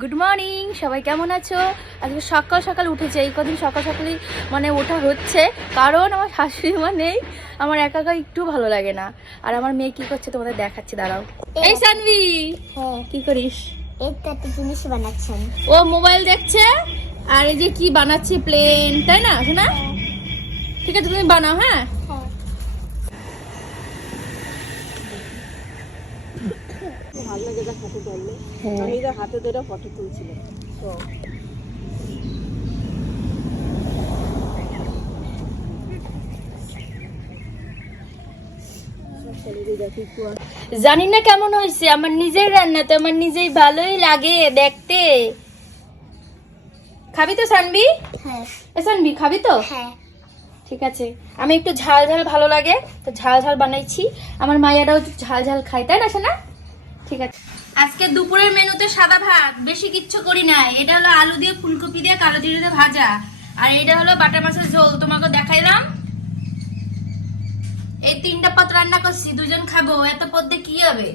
Good morning সবাই কেমন আছো? আজকে সকাল সকাল উঠেছে এই কদিন সকাল সকালই মানে ওঠা হচ্ছে। কারণ আমার শাশুড়ি মা নেই আমার একা একা একটু ভালো লাগে না। আর আমার মেয়ে কি করছে তোমাদের দেখাচ্ছি দাঁড়াও। এই সানভি! হ্যাঁ। কি করিস? জিনিস বানাচ্ছেন। ও মোবাইল দেখছে? আর এই যে কি বানাচ্ছে প্লেন তাই না শোনা ঠিক আছে তুমি বানাও হ্যাঁ হ্যাঁ ভালো লাগে যা হাতে আমি তো হাতে ধরে ফটো তুলছিলাম তো জানি না কেমন হয়েছে আমার নিজের রান্না তো আমার নিজেই ভালোই লাগে দেখতে। খাবি তো সানবি? হ্যাঁ। সানবি খাবি তো? হ্যাঁ। ঠিক আছে? আমি একটু ঝাল ঝাল ভালো লাগে, তো ঝাল ঝাল বানাইছি। আমার মায়েরাও একটু ঝাল ঝাল খায়, তাই না শোনা ঠিক আছে। আজকে দুপুরের মেনুতে সাদা ভাত, বেশি কিচ্ছু করি না এটা হলো আলু দিয়ে ফুলকপি দিয়ে কালো জিরে দিয়ে ভাজা। আর এটা হলো বাটা মাছের ঝোল, তোমাকে দেখাইলাম। এই তিনটা পদ রান্না করছি, দুজন খাব, এত দিয়ে কি হবে?